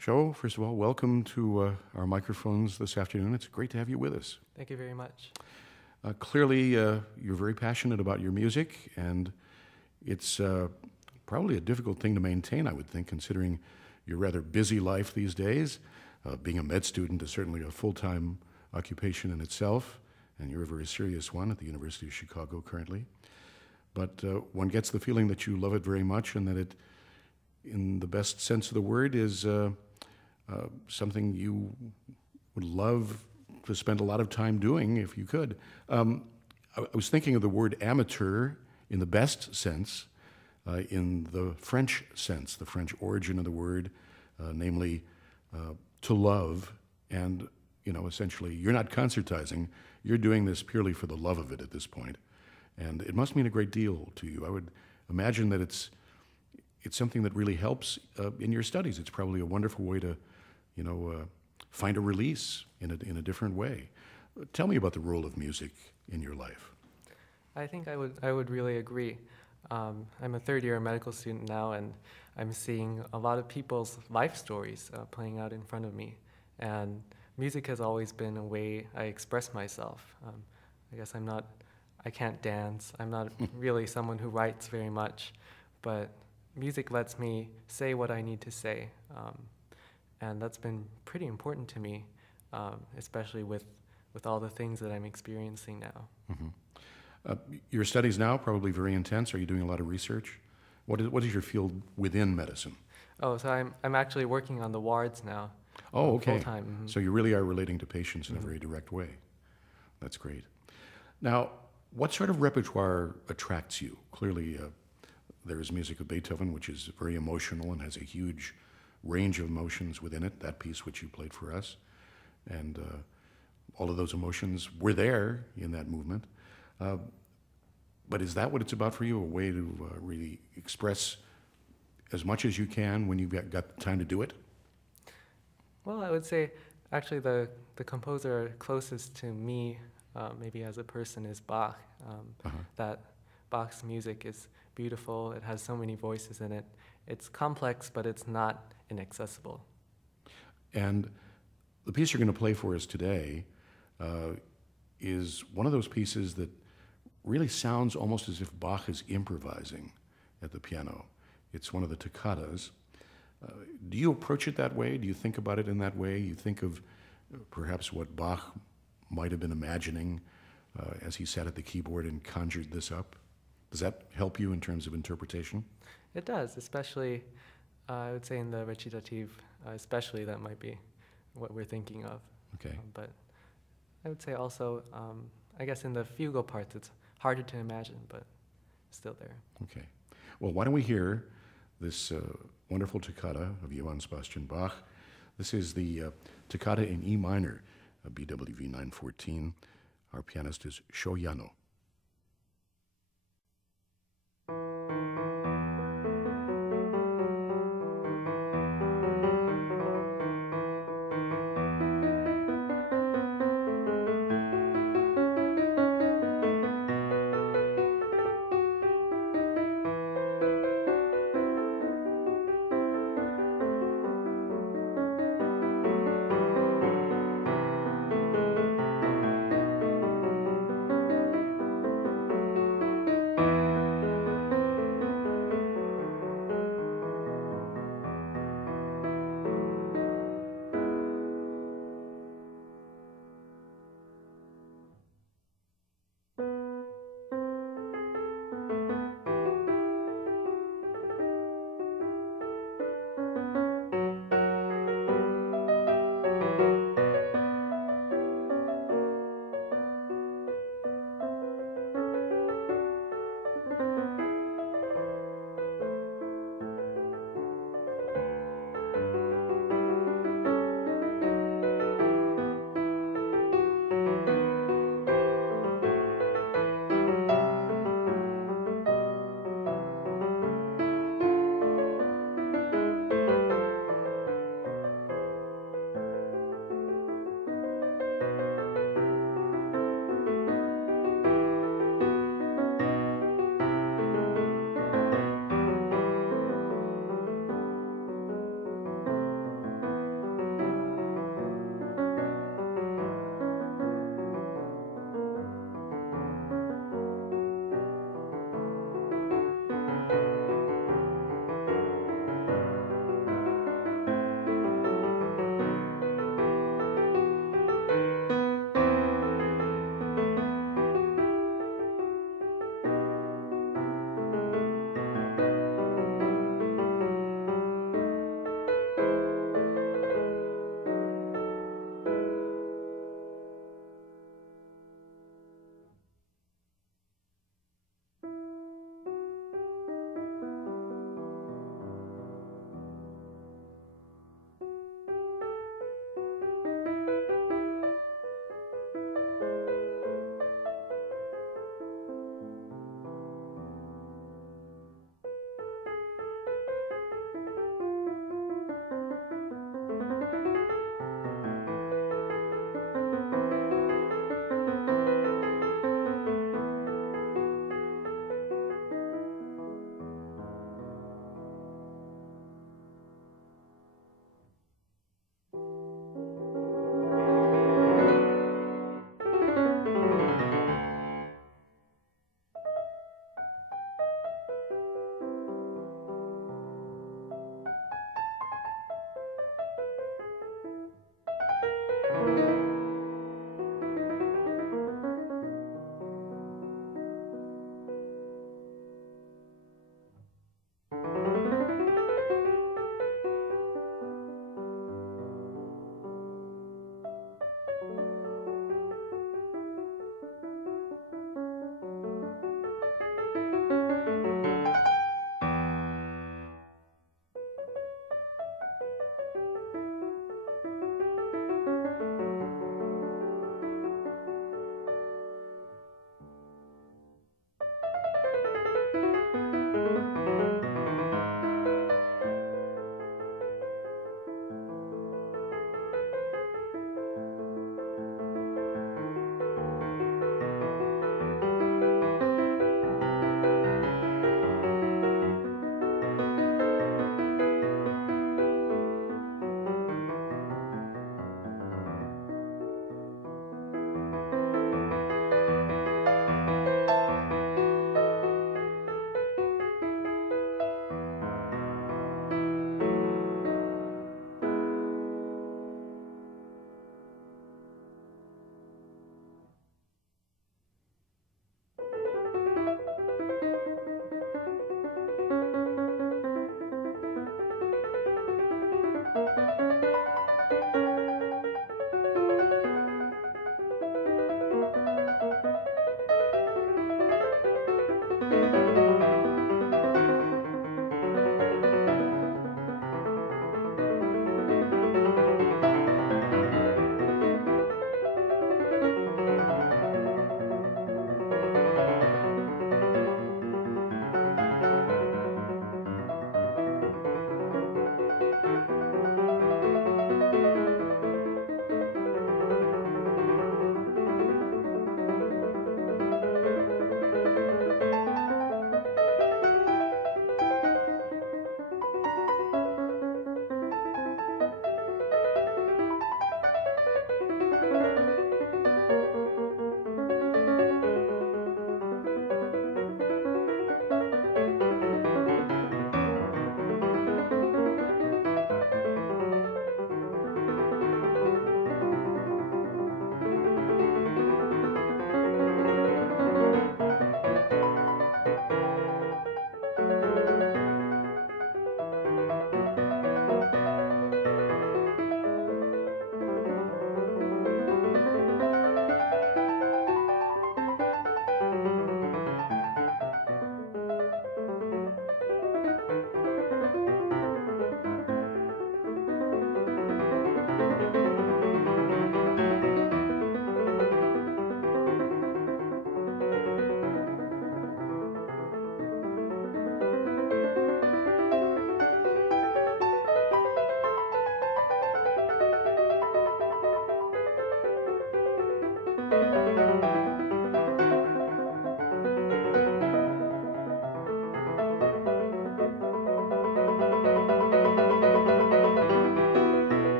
Sho, first of all, welcome to our microphones this afternoon. It's great to have you with us. Thank you very much. Clearly, you're very passionate about your music, and it's probably a difficult thing to maintain, I would think, considering your rather busy life these days. Being a med student is certainly a full-time occupation in itself, and you're a very serious one at the University of Chicago currently. But one gets the feeling that you love it very much and that it, in the best sense of the word, is something you would love to spend a lot of time doing if you could. I was thinking of the word amateur in the best sense, in the French sense, the French origin of the word, namely to love. And, you know, essentially, you're not concertizing, you're doing this purely for the love of it at this point. And it must mean a great deal to you. I would imagine that it's something that really helps in your studies. It's probably a wonderful way to, find a release in a different way. Tell me about the role of music in your life. I think I would really agree. I'm a third-year medical student now, and I'm seeing a lot of people's life stories playing out in front of me. And music has always been a way I express myself. I guess I can't dance. I'm not really someone who writes very much, but music lets me say what I need to say. And that's been pretty important to me, especially with all the things that I'm experiencing now. Mm-hmm. Your studies now probably very intense. Are you doing a lot of research? What is your field within medicine? Oh, so I'm actually working on the wards now. Oh, okay. Full-time. Mm-hmm. So you really are relating to patients in a very direct way. That's great. Now, what sort of repertoire attracts you? Clearly, there is music of Beethoven, which is very emotional and has a huge range of emotions within it, that piece which you played for us. And all of those emotions were there in that movement. But is that what it's about for you, a way to really express as much as you can when you've got the time to do it? Well, I would say actually the composer closest to me, maybe as a person, is Bach. That Bach's music is beautiful. It has so many voices in it. It's complex, but it's not inaccessible. And the piece you're going to play for us today is one of those pieces that really sounds almost as if Bach is improvising at the piano. It's one of the toccatas. Do you approach it that way? Do you think about it in that way? You think of perhaps what Bach might have been imagining as he sat at the keyboard and conjured this up? Does that help you in terms of interpretation? It does, especially, I would say in the recitative, especially that might be what we're thinking of. Okay. But I would say also, I guess in the fugal parts, it's harder to imagine, but still there. Okay. Well, why don't we hear this wonderful toccata of Johann Sebastian Bach. This is the toccata in E minor, BWV 914. Our pianist is Sho Yano.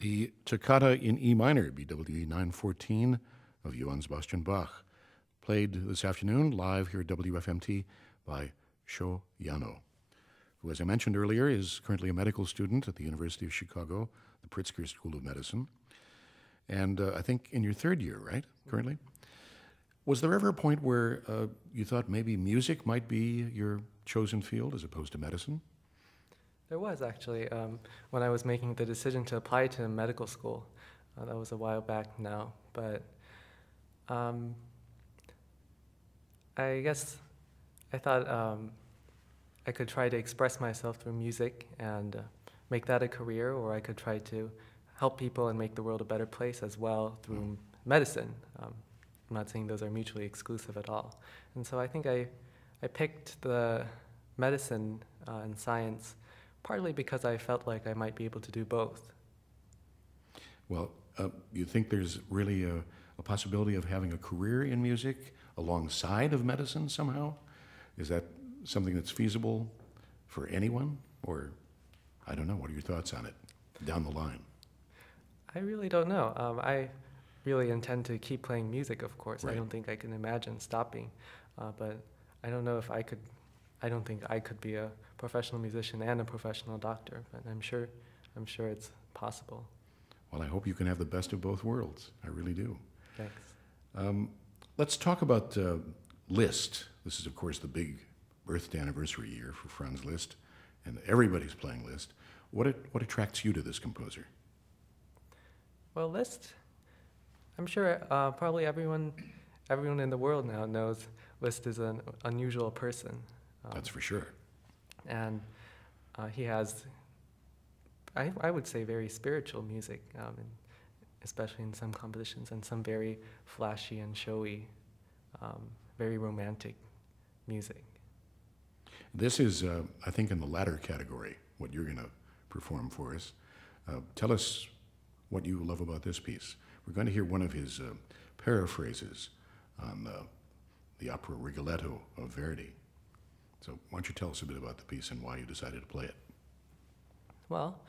The Toccata in E minor, BWV 914 of Johann Sebastian Bach, played this afternoon live here at WFMT by Sho Yano, who, as I mentioned earlier, is currently a medical student at the University of Chicago, the Pritzker School of Medicine. And I think in your third year, right, currently? Was there ever a point where you thought maybe music might be your chosen field as opposed to medicine? There was actually, when I was making the decision to apply to medical school. That was a while back now, but I guess I thought I could try to express myself through music and make that a career, or I could try to help people and make the world a better place as well through medicine. I'm not saying those are mutually exclusive at all. And so I think I picked the medicine and science partly because I felt like I might be able to do both. Well, you think there's really a possibility of having a career in music alongside of medicine somehow? Is that something that's feasible for anyone? Or, I don't know, what are your thoughts on it down the line? I really don't know. I really intend to keep playing music, of course. Right. I don't think I can imagine stopping. But I don't know if I could, I don't think I could be a professional musician and a professional doctor, but I'm sure it's possible. Well, I hope you can have the best of both worlds. I really do. Thanks. Let's talk about Liszt. This is, of course, the big birthday anniversary year for Franz Liszt, and everybody's playing Liszt. What attracts you to this composer? Well, Liszt, I'm sure probably everyone in the world now knows Liszt is an unusual person. That's for sure. And he has, I would say, very spiritual music, especially in some compositions, and some very flashy and showy, very romantic music. This is, I think, in the latter category, what you're going to perform for us. Tell us what you love about this piece. We're going to hear one of his paraphrases on the opera Rigoletto of Verdi. So why don't you tell us a bit about the piece and why you decided to play it? Well,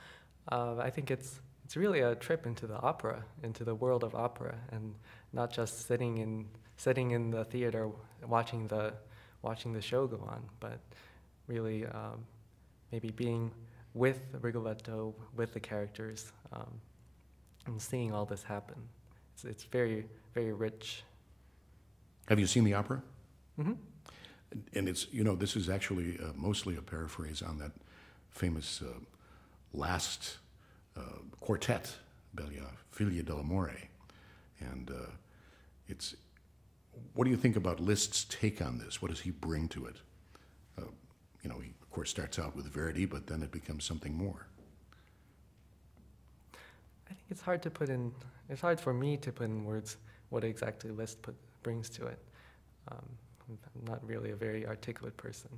I think it's really a trip into the opera, into the world of opera, and not just sitting in the theater watching the show go on, but really maybe being with Rigoletto, with the characters, and seeing all this happen. It's very, very rich. Have you seen the opera? Mm-hmm. And it's, this is actually mostly a paraphrase on that famous last quartet, Bella Figlia dell'amore. And what do you think about Liszt's take on this? What does he bring to it? He, of course, starts out with Verdi, but then it becomes something more. I think it's hard for me to put in words what exactly Liszt brings to it. I'm not really a very articulate person.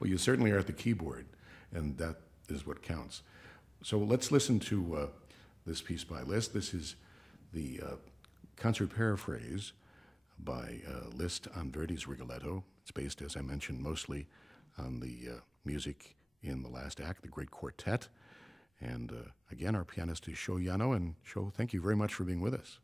Well, you certainly are at the keyboard, and that is what counts. So let's listen to this piece by Liszt. This is the concert paraphrase by Liszt on Verdi's Rigoletto. It's based, as I mentioned, mostly on the music in the last act, the great quartet. And again, our pianist is Sho Yano. And Sho, thank you very much for being with us.